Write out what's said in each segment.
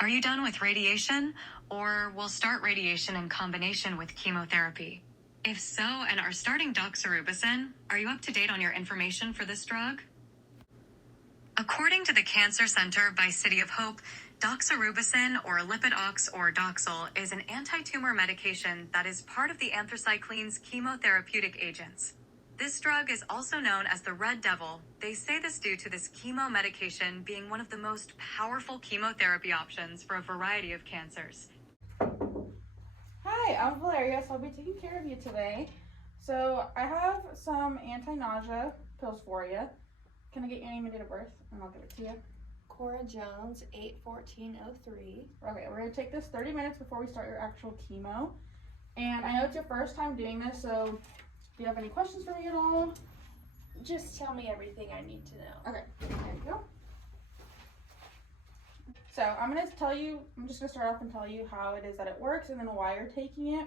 Are you done with radiation, or will start radiation in combination with chemotherapy? If so, and are starting doxorubicin, are you up to date on your information for this drug? According to the Cancer Center by City of Hope, doxorubicin, or Lipidox or Doxil, is an anti-tumor medication that is part of the anthracycline's chemotherapeutic agents. This drug is also known as the Red Devil. They say this due to this chemo medication being one of the most powerful chemotherapy options for a variety of cancers. Hi, I'm Valeria, so I'll be taking care of you today. So I have some anti-nausea pills for you. Can I get your name and date of birth, and I'll give it to you? Cora Jones, 8/14/03. Okay, we're going to take this 30 minutes before we start your actual chemo. And I know it's your first time doing this, so do you have any questions for me at all? Just tell me everything I need to know. Okay, there you go. So I'm just going to start off and tell you how it is that it works and then why you're taking it.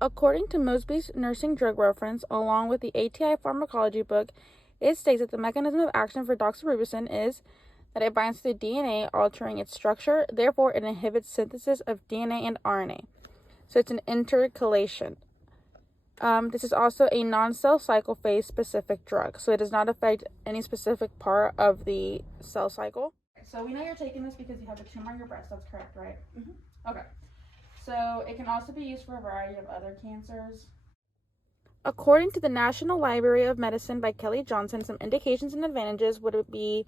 According to Mosby's Nursing Drug Reference, along with the ATI Pharmacology book, it states that the mechanism of action for doxorubicin is that it binds to the DNA, altering its structure. Therefore, it inhibits synthesis of DNA and RNA. So it's an intercalation. This is also a non-cell cycle phase specific drug, so it does not affect any specific part of the cell cycle. So we know you're taking this because you have a tumor on your breast. That's correct, right? Mm-hmm. Okay. So it can also be used for a variety of other cancers. According to the National Library of Medicine by Kelly Johnson, some indications and advantages would be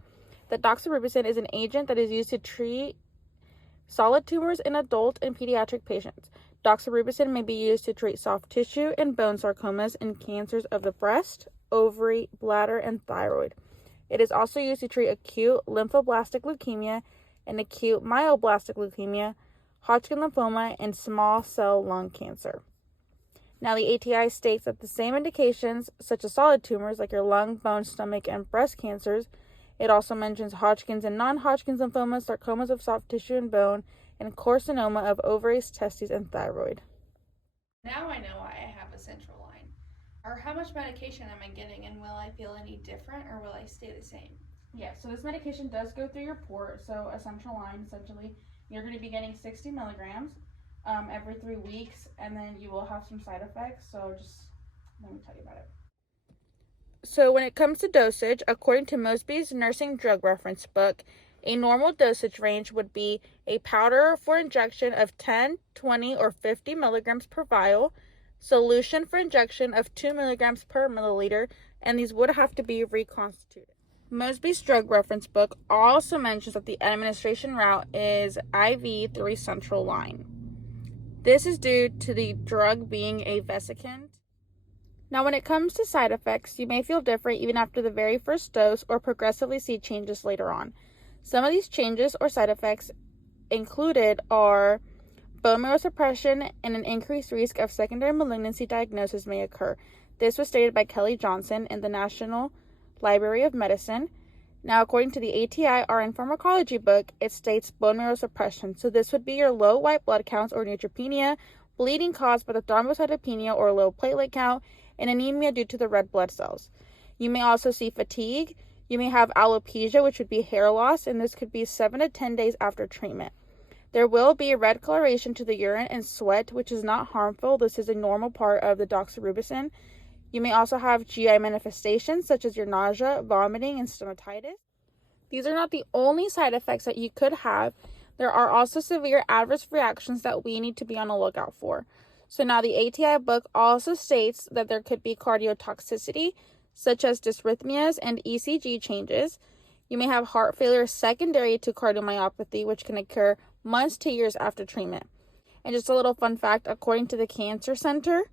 that doxorubicin is an agent that is used to treat solid tumors in adult and pediatric patients. Doxorubicin may be used to treat soft tissue and bone sarcomas in cancers of the breast, ovary, bladder, and thyroid. It is also used to treat acute lymphoblastic leukemia and acute myoblastic leukemia, Hodgkin lymphoma, and small cell lung cancer. Now, the ATI states that the same indications, such as solid tumors like your lung, bone, stomach, and breast cancers, it also mentions Hodgkin's and non-Hodgkin's lymphomas, sarcomas of soft tissue and bone, and carcinoma of ovaries, testes, and thyroid. Now I know why I have a central line. Or how much medication am I getting, and will I feel any different, or will I stay the same? Yeah, so this medication does go through your port, so a central line, essentially, you're going to be getting 60 milligrams every 3 weeks, and then you will have some side effects, so just let me tell you about it. So when it comes to dosage, according to Mosby's Nursing Drug Reference book, a normal dosage range would be a powder for injection of 10, 20, or 50 milligrams per vial, solution for injection of 2 milligrams per milliliter, and these would have to be reconstituted. Mosby's Drug Reference book also mentions that the administration route is IV through a central line. This is due to the drug being a vesicant. Now, when it comes to side effects, you may feel different even after the very first dose or progressively see changes later on. Some of these changes or side effects included are bone marrow suppression and an increased risk of secondary malignancy diagnosis may occur. This was stated by Kelly Johnson in the National Library of Medicine. Now, according to the ATI RN Pharmacology book, it states bone marrow suppression. So this would be your low white blood counts or neutropenia, bleeding caused by the thrombocytopenia or low platelet count, and anemia due to the red blood cells. You may also see fatigue. You may have alopecia, which would be hair loss, and this could be 7 to 10 days after treatment. There will be a red coloration to the urine and sweat, which is not harmful. This is a normal part of the doxorubicin. You may also have GI manifestations such as your nausea, vomiting, and stomatitis. These are not the only side effects that you could have. There are also severe adverse reactions that we need to be on the lookout for. So now the ATI book also states that there could be cardiotoxicity, such as dysrhythmias and ECG changes. You may have heart failure secondary to cardiomyopathy, which can occur months to years after treatment. And just a little fun fact, according to the Cancer Center,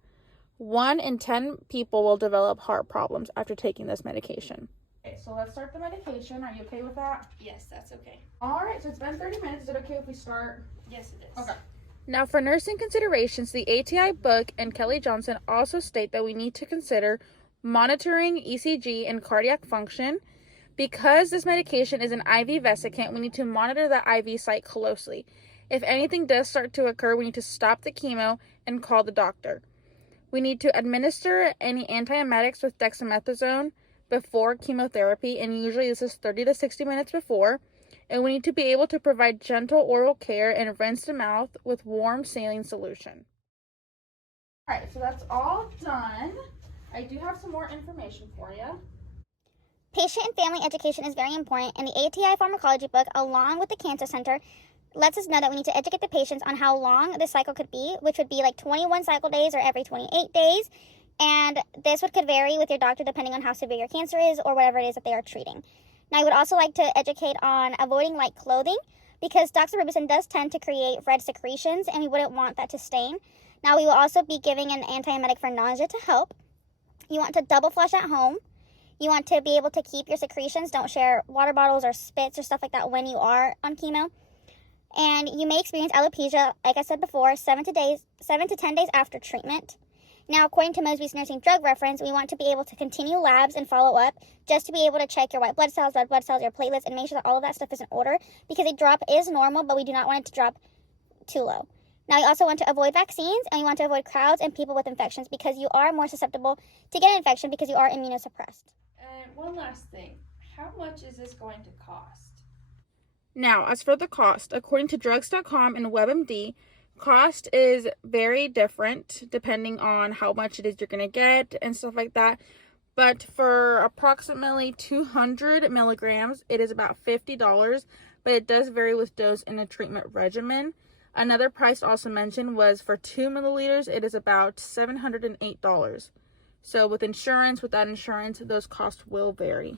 1 in 10 people will develop heart problems after taking this medication. Okay, so let's start the medication. Are you okay with that? Yes, that's okay. All right, so it's been 30 minutes. Is it okay if we start? Yes, it is. Okay. Now, for nursing considerations, the ATI book and Kelly Johnson also state that we need to consider monitoring ECG and cardiac function. Because this medication is an IV vesicant, we need to monitor the IV site closely. If anything does start to occur, we need to stop the chemo and call the doctor. We need to administer any antiemetics with dexamethasone before chemotherapy, and usually this is 30 to 60 minutes before. and we need to be able to provide gentle oral care and rinse the mouth with warm saline solution. All right, so that's all done. I do have some more information for you. Patient and family education is very important, and the ATI pharmacology book, along with the Cancer Center, lets us know that we need to educate the patients on how long the cycle could be, which would be like 21 cycle days or every 28 days. And this could vary with your doctor depending on how severe your cancer is or whatever it is that they are treating. Now, I would also like to educate on avoiding light clothing because doxorubicin does tend to create red secretions, and we wouldn't want that to stain. Now, we will also be giving an antiemetic for nausea to help. You want to double flush at home. You want to be able to keep your secretions. Don't share water bottles or spits or stuff like that when you are on chemo. And you may experience alopecia, like I said before, 7 to 10 days after treatment. Now, according to Mosby's Nursing Drug Reference, we want to be able to continue labs and follow up just to be able to check your white blood cells, red blood cells, your platelets, and make sure that all of that stuff is in order because a drop is normal, but we do not want it to drop too low. Now, you also want to avoid vaccines, and you want to avoid crowds and people with infections because you are more susceptible to get an infection because you are immunosuppressed. And one last thing, how much is this going to cost? Now, as for the cost, according to drugs.com and WebMD, cost is very different depending on how much it is you're going to get and stuff like that. But for approximately 200 milligrams, it is about $50, but it does vary with dose and a treatment regimen. Another price also mentioned was for 2 milliliters, it is about $708. So with insurance, without insurance, those costs will vary.